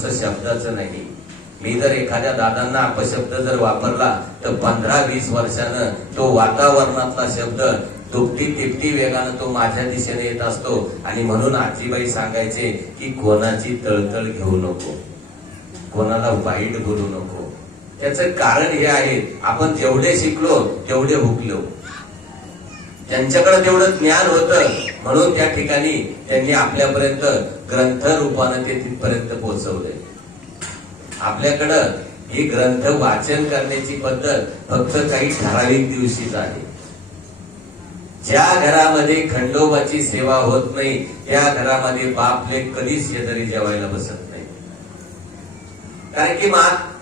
फक्त शब्दाचं नाही. मी जर एखाद्या दादांना अपशब्द जर वापरला तर 15-20 वर्षानं तो वातावरणातला शब्द दुपटी तिपटी वेगानं तो माझ्या दिशेने येत असतो. आणि म्हणून आजीबाई सांगायचे की कोणाची तळतळ घेऊ नको, कोणाला वाईट बोलू नको. त्याचं कारण हे आहे, आपण जेवढे शिकलो तेवढे हुकलो. त्यांच्याकडे तेवढं ज्ञान होतं म्हणून त्या ठिकाणी त्यांनी आपल्यापर्यंत ग्रंथ रूपाने ते तिथपर्यंत पोहोचवले. आपल्याकडं ही ग्रंथ वाचन करण्याची पद्धत फक्त काही ठराविक दिवशीच आहे. ज्या घरामध्ये खंडोबाची सेवा होत नाही त्या घरामध्ये बाप लेक कधीच शेजारी जेवायला बसत नाही. कारण की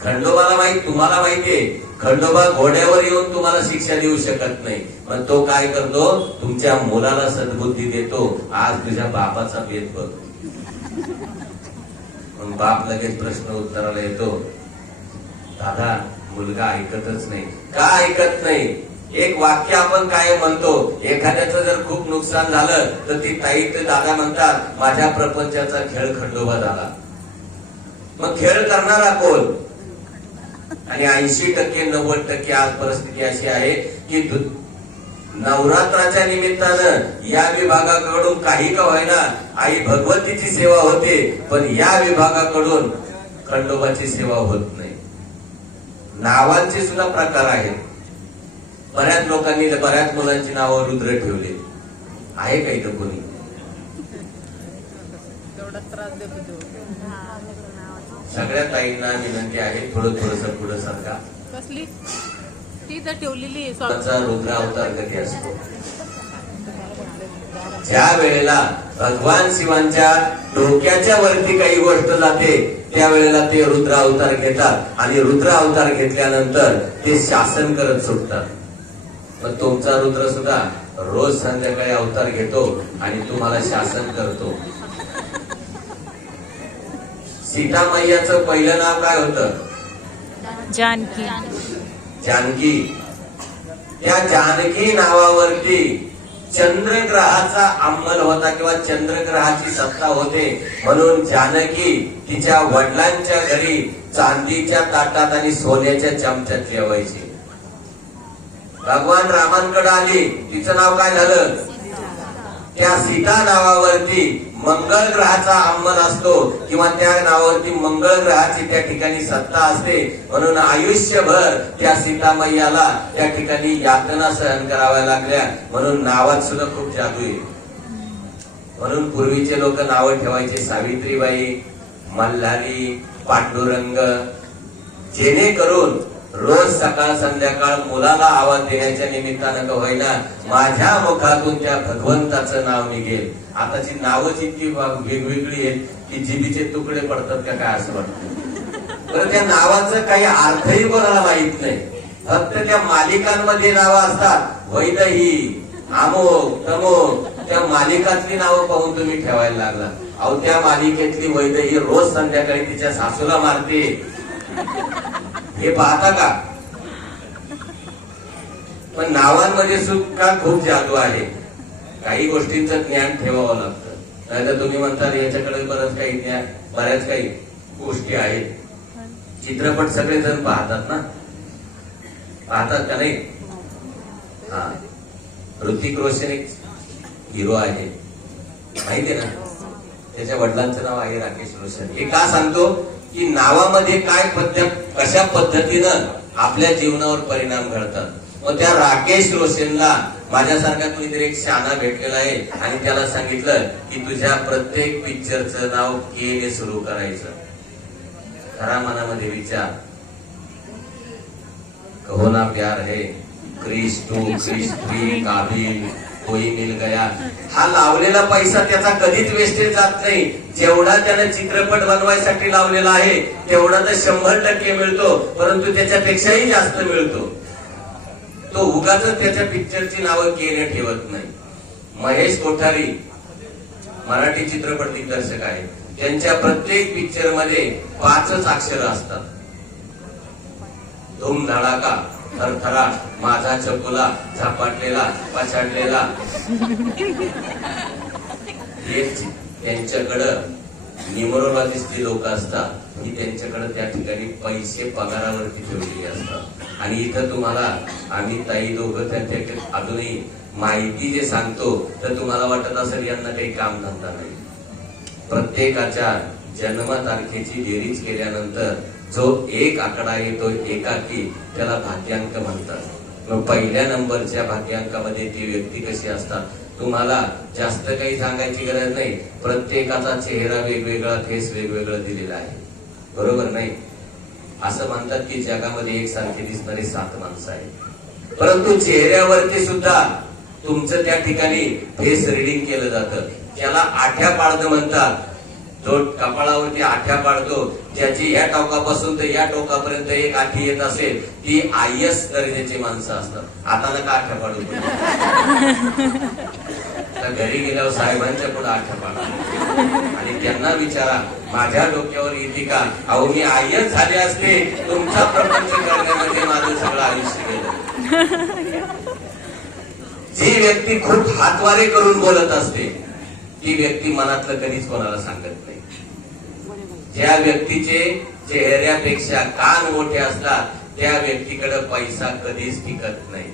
खंडोबाला माहित, तुम्हाला माहितीये खंडोबा घोड्यावर येऊन तुम्हाला शिक्षा देऊ शकत नाही. पण तो काय करतो, तुमच्या मुलाला सद्बुद्धी देतो. आज तुझ्या बापाचा भेद बघ. मग बाप लगेच प्रश्न उत्तराला येतो, दादा मुलगा ऐकतच नाही. का ऐकत नाही? एक वाक्य आपण काय म्हणतो, एखाद्याचं जर खूप नुकसान झालं तर ती ताई ते दादा म्हणतात माझ्या प्रपंचाचा खेळ खंडोबा झाला. मग खेळ करणारा कोण? आणि 80% 90% आज परिस्थिती अशी आहे की नवरात्राच्या निमित्तानं या विभागाकडून काही का होईना आई भगवतीची सेवा होते, पण या विभागाकडून खंडोबाची सेवा होत नाही. नावांचे सुद्धा प्रकार आहेत. बऱ्याच लोकांनी बऱ्याच मुलांची नावं रुद्र ठेवले. आहे का इथं कोणी? सगळ्या ताईंना विनंती आहे, थोडं पुढे सरका. कसली ती तर ठेवलेली रुद्र अवतार कधी असतो? ज्या वेळेला भगवान शिवांच्या डोक्याच्या वरती काही गोष्ट जाते त्यावेळेला ते रुद्र अवतार घेतात. आणि रुद्र अवतार घेतल्यानंतर ते शासन करत सुटतात. पण तुमचा रुद्र सुद्धा रोज संध्याकाळी अवतार घेतो आणि तुम्हाला शासन करतो. सीता मैयाचं पहिलं नाव काय होतं? जानकी. जानकी. त्या जानकी नावावरती चंद्रग्रहाचा अंमल होता किंवा चंद्रग्रहाची सत्ता होते. म्हणून जानकी तिच्या वडिलांच्या घरी चांदीच्या ताटात आणि सोन्याच्या चमच्यात जेवायची. भगवान रामांकडे आली, तिचं नाव काय झालं? त्या सीता नावावरती मंगळ ग्रहाचा अंमल असतो किंवा त्या नावावरती मंगळ ग्रहाची त्या ठिकाणी सत्ता असते. म्हणून आयुष्यभर त्या सीता मैयाला त्या ठिकाणी यातना सहन कराव्या लागल्या. म्हणून नावात सुद्धा खूप जादू आहे. म्हणून पूर्वीचे लोक नावं ठेवायचे सावित्रीबाई, मल्हारी, पांडुरंग, जेणेकरून रोज सकाळ संध्याकाळ मुलाला आवाज देण्याच्या निमित्तानं का होईना माझ्या मुखातून त्या भगवंताचं नाव निघेल. आताची नावच इतकी वेगवेगळी आहेत की जिभीचे तुकडे पडतात का काय असं वाटतं. तर त्या नावाचं काही अर्थही कोणाला माहित नाही. फक्त त्या मालिकांमध्ये नावं असतात, वैदही, अमोक, तमोक. त्या मालिकातली नावं पाहून तुम्ही ठेवायला लागला. अहो त्या मालिकेतली वैदही रोज संध्याकाळी तिच्या सासूला मारते, हे पाहता का? पण नावांमध्ये सुद्धा खूप जादू आहे. काही गोष्टींचं ज्ञान ठेवावं लागतं. नाहीतर तुम्ही म्हणता याच्याकडे बरंच काही ज्ञान, बऱ्याच काही गोष्टी आहेत. चित्रपट सगळेजण पाहतात ना, पाहतात का नाही? हा, ऋतिक रोशन एक हिरो आहे, माहितीये ना? त्याच्या वडिलांचं नाव आहे राकेश रोशन. हे का सांगतो की नावामध्ये काय पद्धत, कशा पद्धतीनं आपल्या जीवनावर परिणाम घडतात. मग त्या राकेश रोशनला माझ्यासारखा कुणीतरी एक शाना भेटलेला आहे आणि त्याला सांगितलं की तुझ्या प्रत्येक पिक्चरचं नाव के ने सुरू करायचं. खरा मनामध्ये विचार, कहो ना प्यार है, क्रिश 2, क्रिश 3, काबिल, कोई मिल गया. हा लावलेला पैसा त्याचा कधीच वेस्टेज जात नाही. जेवढा त्याने चित्रपट बनवायसाठी लावलेला आहे तेवढा तर 100% मिळतो, परंतु त्याच्यापेक्षाही जास्त मिळतो. तो उगाच त्याच्या पिक्चरची नावं केले ठेवत नाही. महेश कोठारी मराठी चित्रपट दिग्दर्शक आहे. त्यांच्या प्रत्येक पिक्चर मध्ये 5च अक्षर असतात. धूम धडाका, थरथरा, माझा चकुला, झपाटलेला, पछाडलेला. त्यांच्याकडं न्यूमरोलॉजिस्ट जी लोक असतात ही त्यांच्याकडे त्या ठिकाणी पैसे पगारावरती ठेवलेले असतात. आणि इथं तुम्हाला आम्ही ताई दोघं त्यांच्या अजूनही माहिती जे सांगतो तर तुम्हाला वाटत असेल यांना काही काम धंदा नाही. प्रत्येकाच्या जन्म तारखेची बेरीज केल्यानंतर जो एक आकडा येतो एकाकी त्याला भाग्यांक म्हणतात. मग पहिल्या नंबरच्या भाग्यांकामध्ये ती व्यक्ती कशी असतात तुम्हाला जास्त काही सांगायची गरज नाही. प्रत्येकाचा चेहरा वेगवेगळा, फेस वेगवेगळं दिलेला आहे, बरोबर नाही? असं म्हणतात की जगामध्ये एकसारखे दिसणारी 7 माणसं आहेत, परंतु चेहऱ्यावरती सुद्धा तुमचं त्या ठिकाणी फेस रिडिंग केलं जातं. त्याला आठ्या पाडणं म्हणतात. जो कपाळावरती आठ्या पाडतो ज्याची या टोकापासून तर या टोकापर्यंत एक आठी येत असेल ती IS दर्जाची माणसं असतात. आता नका आठ्या पाडू, घरी गेल्यावर साहेबांच्या पुढे आठ्या पाडा आणि त्यांना विचारा माझ्या डोक्यावर येते का? अहो मी IS झाले असते तुमचा प्रपंच करण्यामध्ये माझं सगळं आयुष्य गेलं. जी व्यक्ती खूप हातवारे करून बोलत असते ती व्यक्ती मनातलं कधीच कोणाला सांगत नाही. ज्या व्यक्तीचे चेहऱ्यापेक्षा कान मोठे असतात त्या व्यक्तीकडे पैसा कधीच टिकत नाही.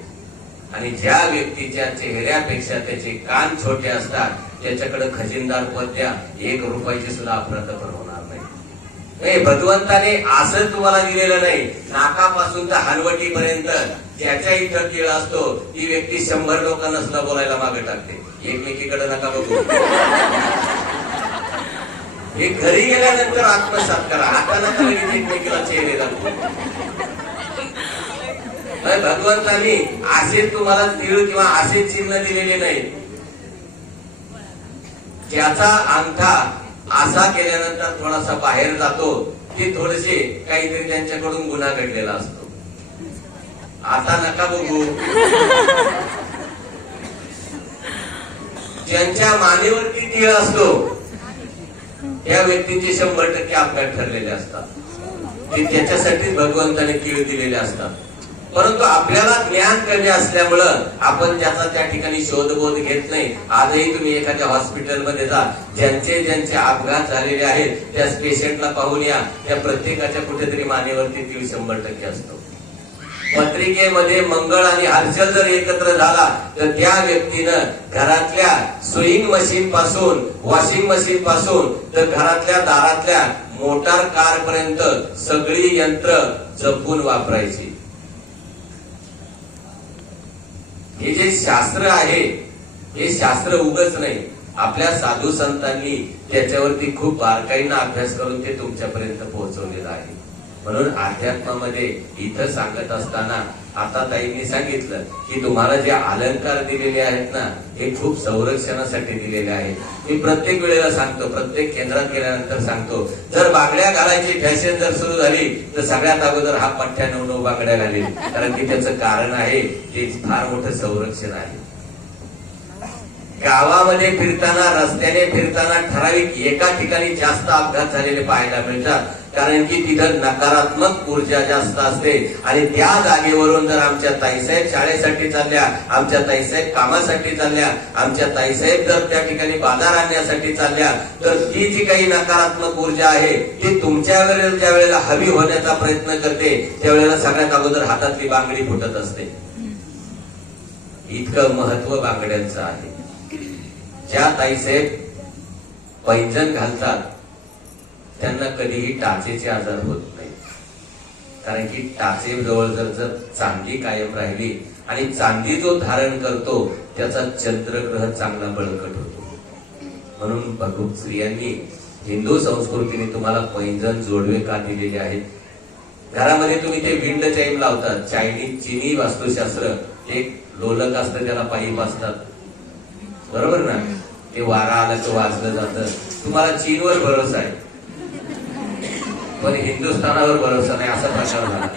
आणि ज्या व्यक्तीच्या चेहऱ्यापेक्षा त्याचे कान छोटे असतात त्याच्याकडे खजिनदार पद द्या, 1 रुपयाची सुद्धा अफरातफर होणार नाही. भगवंताने असं तुम्हाला दिलेलं नाही. नाकापासून तर हलवटीपर्यंत ज्याच्या इथं केळ असतो ती व्यक्ती 100 लोकांना सुद्धा बोलायला मागे टाकते. एकमेकीकडे नका बघू. हे घरी गेल्यानंतर आत्मसात करा. आता नका लगेच एकमेकीला चेहरे दाखवू. भगवंतानी असे तुम्हाला तीळ किंवा असे चिन्ह दिलेले नाही. ज्याचा अंगठा असा केल्यानंतर थोडासा बाहेर जातो ते थोडेसे काहीतरी त्यांच्याकडून गुन्हा घडलेला असतो. आता नका बघू. ज्यांच्या मानेवरती तीळ असतो त्या व्यक्तींचे 100% अपघात ठरलेले असतात. ते त्याच्यासाठीच भगवंताने तीळ दिलेले असतात. परंतु आपल्याला ज्ञान कमी असल्यामुळं आपण त्याचा त्या ठिकाणी शोधबोध घेत नाही. आजही तुम्ही एखाद्या हॉस्पिटलमध्ये जा, ज्यांचे अपघात झालेले आहेत त्या पेशंटला पाहून या, त्या प्रत्येकाच्या कुठेतरी मानेवरती तीळ 100% असतो. पत्रिकेमध्ये मंगळ आणि हर्षल जर एकत्र झाला तर त्या व्यक्तीनं घरातल्या सुईंग मशीन पासून, वॉशिंग मशीन पासून तर घरातल्या दारातल्या मोटार कार पर्यंत सगळी यंत्र जपून वापरायची. हे जे शास्त्र आहे हे शास्त्र उगच नाही. आपल्या साधू संतांनी त्याच्यावरती खूप बारकाईनं अभ्यास करून ते तुमच्यापर्यंत पोहोचवलेलं आहे. म्हणून अध्यात्मामध्ये इथं सांगत असताना आता ताईंनी सांगितलं की तुम्हाला जे अलंकार दिलेले आहेत ना हे खूप संरक्षणासाठी दिलेले आहेत. मी प्रत्येक वेळेला सांगतो, प्रत्येक केंद्रात गेल्यानंतर सांगतो, जर बांगड्या घालायची फॅशन जर सुरू झाली तर सगळ्यात अगोदर हा पठ्ठ्या 9 बांगड्या घालेल. कारण की त्याचं कारण आहे ते फार मोठं संरक्षण आहे. गावामध्ये फिरताना, रस्त्याने फिरताना ठराविक एका ठिकाणी जास्त अपघात झालेले पाहायला मिळतात. कारण की तिथं नकारात्मक ऊर्जा जास्त असते. आणि त्या जागेवरून जर आमच्या ताईसाहेब शाळेसाठी चालल्या, आमच्या ताईसाहेब कामासाठी चालल्या, आमच्या ताईसाहेब जर त्या ठिकाणी बाजार आणण्यासाठी चालल्या तर ती जी काही नकारात्मक ऊर्जा आहे ती तुमच्या ज्या वेळेला हवी होण्याचा प्रयत्न करते त्यावेळेला सगळ्यात अगोदर हातातली बांगडी फुटत असते. इतकं महत्व बांगड्यांचं आहे. ज्या ताईसाहेब पैंजण घालतात त्यांना कधीही टाचेचे आजार होत नाही. कारण की टाचे जवळ जर चांदी कायम राहिली आणि चांदी जो धारण करतो त्याचा चंद्रग्रह चांगला बळकट होतो. म्हणून भगवत स्त्रियांनी हिंदू संस्कृतीने तुम्हाला पैंजण जोडवे का दिलेले आहेत. घरामध्ये तुम्ही ते विंड चाईम लावतात. चीनी वास्तुशास्त्र एक लोलक असतं त्याला पाईप असतात, बरोबर ना? ते वारा आला तर वाजलं जातं. तुम्हाला चीनवर भरोसा आहे पण हिंदुस्थानावर भरोसा नाही असा प्रकार झाला.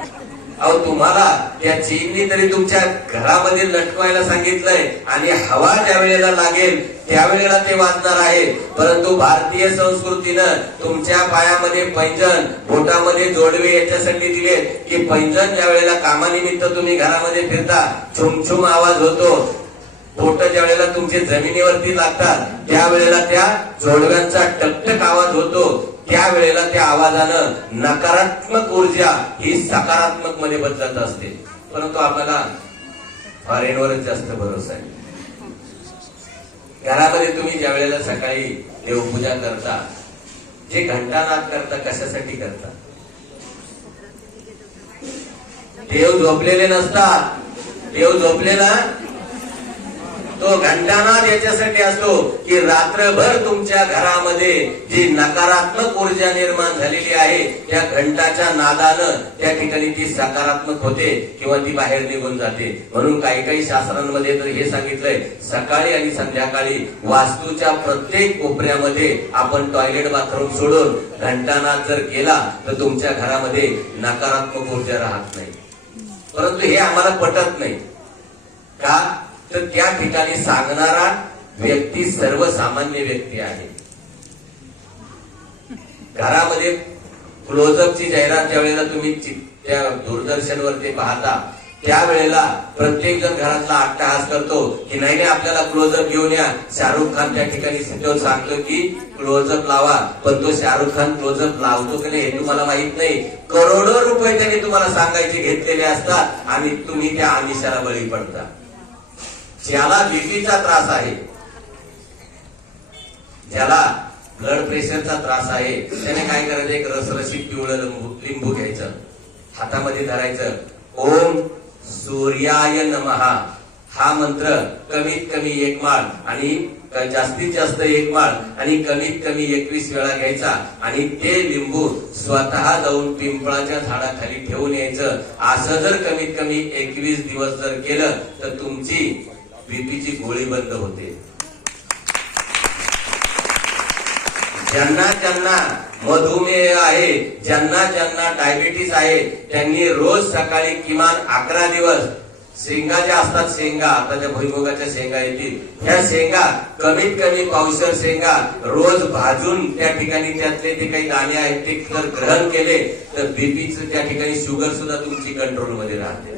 अहो तुम्हाला त्या चीननी तरी तुमच्या घरामध्ये लटकवायला सांगितलंय आणि हवा ज्या वेळेला लागेल त्यावेळेला ते वाजणार आहे. परंतु भारतीय संस्कृतीनं तुमच्या पायामध्ये पैंजण, बोटामध्ये जोडवे याच्यासाठी दिले की पैंजण ज्या वेळेला कामानिमित्त तुम्ही घरामध्ये फिरता छुमछुम आवाज होतो. बोट ज्या वेळेला तुमच्या जमिनीवरती लागतात त्यावेळेला त्या जोडव्यांचा टकटक आवाज होतो, त्यावेळेला त्या आवाजानं नकारात्मक ऊर्जा ही सकारात्मक मध्ये बदलत असते. परंतु आपल्याला फॉरेनवरच जास्त भरोसा आहे. घरामध्ये तुम्ही ज्या वेळेला सकाळी देवपूजा करता, जे घंटानाद करता, कशासाठी करता? देव झोपलेले नसतात. देव झोपलेला तो घंटानाद याच्यासाठी असतो की रात्रभर तुमच्या घरामध्ये जी नकारात्मक ऊर्जा निर्माण झालेली आहे त्या घंटाच्या नादानं त्या ठिकाणी ती सकारात्मक होते किंवा ती बाहेर निघून जाते. म्हणून काही काही शास्त्रांमध्ये तर हे सांगितलंय, सकाळी आणि संध्याकाळी वास्तूच्या प्रत्येक कोपऱ्यामध्ये आपण टॉयलेट बाथरूम सोडून घंटानाद जर केला तर तुमच्या घरामध्ये नकारात्मक ऊर्जा राहत नाही. परंतु हे आम्हाला पटत नाही. का तर त्या ठिकाणी सांगणारा व्यक्ती सर्वसामान्य व्यक्ती आहे. घरामध्ये क्लोजअपची जाहिरात ज्या वेळेला तुम्ही त्या दूरदर्शनवरती पाहता त्यावेळेला प्रत्येक जण घरातला अट्टहास करतो की नाही नाही आपल्याला क्लोजअप घेऊन या. शाहरुख खान त्या ठिकाणी सिद्धून सांगतो की क्लोजअप लावा, पण तो शाहरुख खान क्लोजअप लावतो की नाही हे तुम्हाला माहित नाही. करोडो रुपये त्यांनी तुम्हाला सांगायचे घेतलेले असतात आणि तुम्ही त्या आमिषाला बळी पडता. ज्याला बीपीचा त्रास आहे, ज्याला ब्लड प्रेशरचा त्रास आहे, त्याने काय करायचं, एक रसरशीत पिवळं लिंबू घ्यायचं, हातामध्ये धरायचं, ओम सूर्याय नमः हा मंत्र कमीत कमी 1 माळ आणि जास्तीत जास्त 1 माळ आणि कमीत कमी 21 वेळा घ्यायचा आणि ते लिंबू स्वतः जाऊन पिंपळाच्या झाडाखाली ठेवून यायचं. असं जर कमीत कमी 21 दिवस जर केलं तर तुमची बीपीची गोळी बंद होते. ज्यांना ज्यांना मधुमेह आहे, ज्यांना ज्यांना डायबिटीस आहे, त्यांनी रोज सकाळी किमान 11 दिवस शेंगा ज्या असतात, शेंगा आता ज्या भुईमुगाच्या शेंगा येतील, ह्या शेंगा कमीत कमी पावशर शेंगा रोज भाजून त्या ठिकाणी त्यातले जे काही दाणे आहेत ते जर ग्रहण केले तर बीपीचं त्या ठिकाणी शुगर सुद्धा तुमची कंट्रोलमध्ये राहते.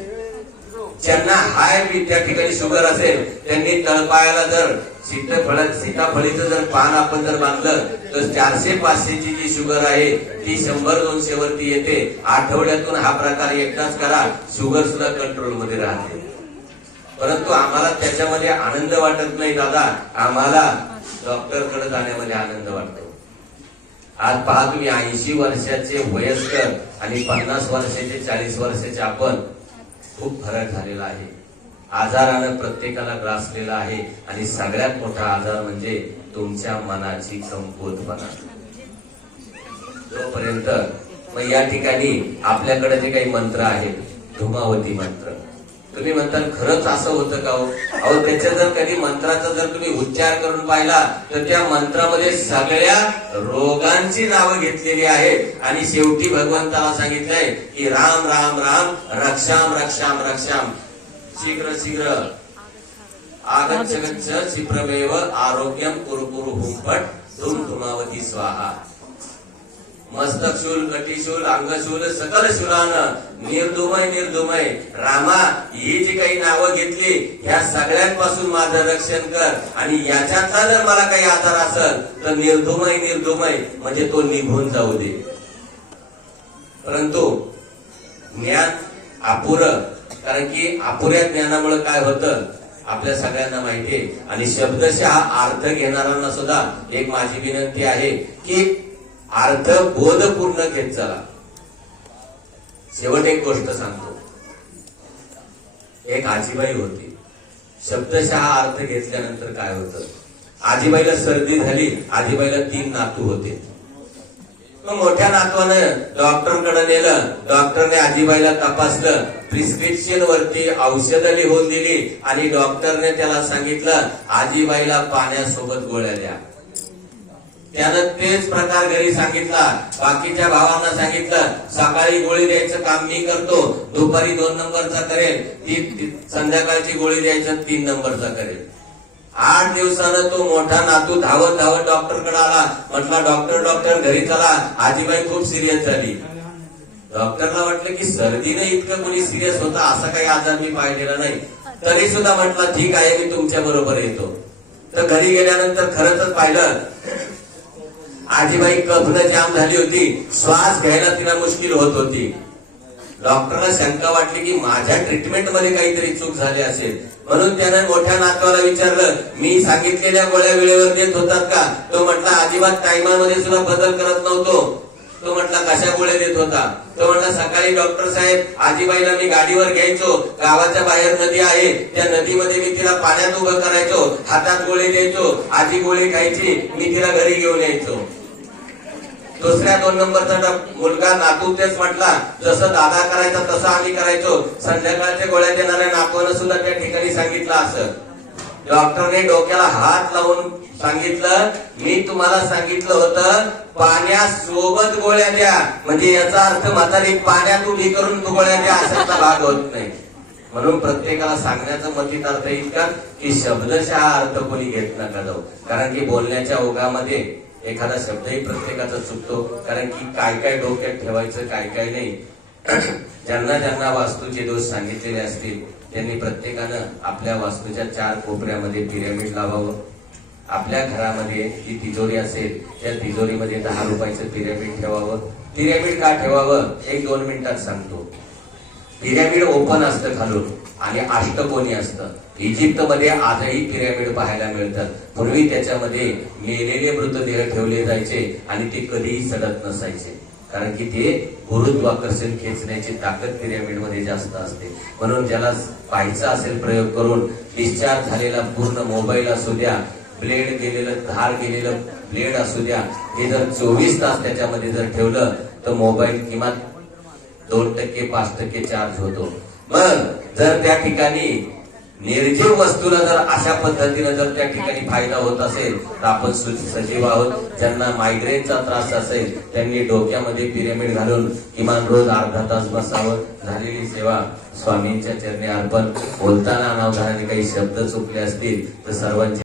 ज्यांना हाय बी त्या ठिकाणी शुगर असेल त्यांनी तळपायाला जर सीताफळीचं जर पान आपण जर बांधलं तर 400-500ची जी शुगर आहे ती 100-200 वरती येते. आठवड्यातून हा प्रकार एकदाच करा, शुगर सुद्धा कंट्रोल मध्ये राहते. परंतु आम्हाला त्याच्यामध्ये आनंद वाटत नाही दादा, आम्हाला डॉक्टरकडे जाण्यामध्ये आनंद वाटतो. आज पहा तुम्ही 80 वर्षाचे वयस्कर आणि 50 वर्षाचे 40 वर्षाचे आपण खूप फरक झालेला आहे. आजारानं प्रत्येकाला ग्रासलेला आहे आणि सगळ्यात मोठा आजार म्हणजे तुमच्या मनाची कमकुवतपणा. जोपर्यंत मग या ठिकाणी आपल्याकडे जे काही मंत्र आहेत, धुमावती मंत्र, तुम्ही म्हणता खरंच असं होतं का हो? अहो त्याच्या जर कधी मंत्राचा जर तुम्ही उच्चार करून पाहिला तर त्या मंत्रामध्ये सगळ्या रोगांची नावं घेतलेली आहेत आणि शेवटी भगवंताला सांगितलंय की राम राम राम रक्षाम रक्षाम रक्षाम शीघ्र शीघ्र आगच्छ गच्छ क्षिप्रमेव आरोग्यम कुरु कुरु हुंफट धुम धुमावती स्वाहा. मस्तकशूल, कटीशूल, अंगशूल, सकल शूलानं निर्धुमय निर्धुमय रामा ही जी काही नावं घेतली ह्या सगळ्यांपासून माझं रक्षण कर आणि याच्यातला जर मला काही आजार असेल तर निर्धुमय निर्धुमय म्हणजे तो निघून जाऊ दे. परंतु ज्ञान अपुरं, कारण की अपुऱ्या ज्ञानामुळे काय होतं आपल्या सगळ्यांना माहितीये. आणि शब्दशः अर्थ घेणाऱ्यांना सुद्धा एक माझी विनंती आहे की अर्थ बोधपूर्ण घेत चला. शेवट एक गोष्ट सांगतो. एक आजीबाई होती, शब्दशः अर्थ घेतल्यानंतर काय होतं, आजीबाईला सर्दी झाली, आजीबाईला 3 नातू होते. मोठ्या नातवानं डॉक्टरकडे नेलं, डॉक्टरने आजीबाईला तपासलं, प्रिस्क्रिप्शन वरती औषधं लिहून दिली आणि डॉक्टरने त्याला सांगितलं आजीबाईला पाण्यासोबत गोळ्या द्या. त्यानं तेच प्रकार घरी सांगितला, बाकीच्या भावांना सांगितलं सकाळी गोळी द्यायचं काम मी करतो, दुपारी 2 नंबरचा करेल, ती संध्याकाळची गोळी द्यायचं 3 नंबरचा करेल. 8 दिवसानं तो मोठा नातू धावत धावत डॉक्टरकडे आला. म्हटला डॉक्टर घरी चला, आजीबाई खूप सिरियस झाली. डॉक्टरला वाटलं की सर्दीने इतकं कोणी सिरियस होता असा काही आजार मी पाहिलेला नाही. तरी सुद्धा म्हटलं ठीक आहे, मी तुमच्या बरोबर येतो. तर घरी गेल्यानंतर खरंच पाहिलं आजीबाई कफनं जाम झाली होती, श्वास घ्यायला तिला मुश्किल होत होती. डॉक्टरला शंका वाटली की माझ्या ट्रीटमेंट मध्ये काहीतरी चूक झाली असेल, म्हणून त्यानं मोठ्या नातवाला विचारलं, मी सांगितलेल्या गोळ्या वेळेवर देत होतात का? तो म्हटला अजिबात टायमामध्ये सुद्धा बदल करत नव्हतो. तो म्हटला कशा गोळ्या देत होता? तो म्हटला सकाळी डॉक्टर साहेब आजीबाईला मी गाडीवर घ्यायचो, गावाच्या बाहेर नदी आहे, त्या नदीमध्ये मी तिला पाण्यात उभं करायचो, हातात गोळे द्यायचो, आजी गोळी खायची, मी तिला घरी घेऊन यायचो. दुसऱ्या 2 नंबरचा मुलगा नातू तेच म्हटला, जसं दादा करायचा तसं आम्ही करायचो, संध्याकाळच्या गोळ्या देणाऱ्या नातवानं सुद्धा त्या ठिकाणी सांगितलं असं. डॉक्टरने डोक्याला हात लावून सांगितलं, मी तुम्हाला सांगितलं होतं पाण्यासोबत गोळ्या द्या, म्हणजे याचा अर्थ म्हातारी पाण्यात उभी करून गोळ्या द्या अशाचा भाग होत नाही. म्हणून प्रत्येकाला सांगण्याचा मतीत अर्थ इतका की शब्दशः अर्थ कोणी घेत नका जाऊ, कारण की बोलण्याच्या ओघामध्ये एखादा शब्दही प्रत्येकाचा चुकतो, कारण की काय काय डोक्यात ठेवायचं काय काय नाही. ज्यांना ज्यांना वास्तूचे दोष सांगितलेले असतील त्यांनी प्रत्येकानं आपल्या वास्तूच्या 4 कोपऱ्यामध्ये पिरॅमिड लावावं. आपल्या घरामध्ये जी तिजोरी असेल त्या तिजोरीमध्ये 10 रुपयाचं पिरॅमिड ठेवावं. पिरॅमिड का ठेवावं 1-2 मिनिटात सांगतो. पिरॅमिड ओपन असतं खालून आणि अष्टकोनी असतं. इजिप्तमध्ये आजही पिरॅमिड पाहायला मिळतात. पूर्वी त्याच्यामध्ये मेलेले मृतदेह ठेवले जायचे आणि ते कधीही सडत नसायचे, कारण की ते गुरुत्वाकर्षण खेचण्याची ताकद पिरॅमिडमध्ये जास्त असते. म्हणून ज्याला पाहायचा असेल प्रयोग करून, डिस्चार्ज झालेला पूर्ण मोबाईल असू द्या, ब्लेड गेलेलं धार गेलेलं ब्लेड असू द्या, हे जर 24 तास त्याच्यामध्ये जर ठेवलं तर मोबाईल किमान 2% 5% चार्ज होतो. मग जर त्या ठिकाणी निर्जीव वस्तूला जर अशा पद्धतीने जर त्या ठिकाणी फायदा होत असेल तर आपण सजीव आहोत. ज्यांना मायग्रेनचा त्रास असेल त्यांनी डोक्यामध्ये पिरॅमिड घालून किमान रोज अर्धा तास बसावं. झालेली सेवा स्वामींच्या चरणी अर्पण. बोलताना अनावधानाने काही शब्द चुकले असतील तर सर्वांचे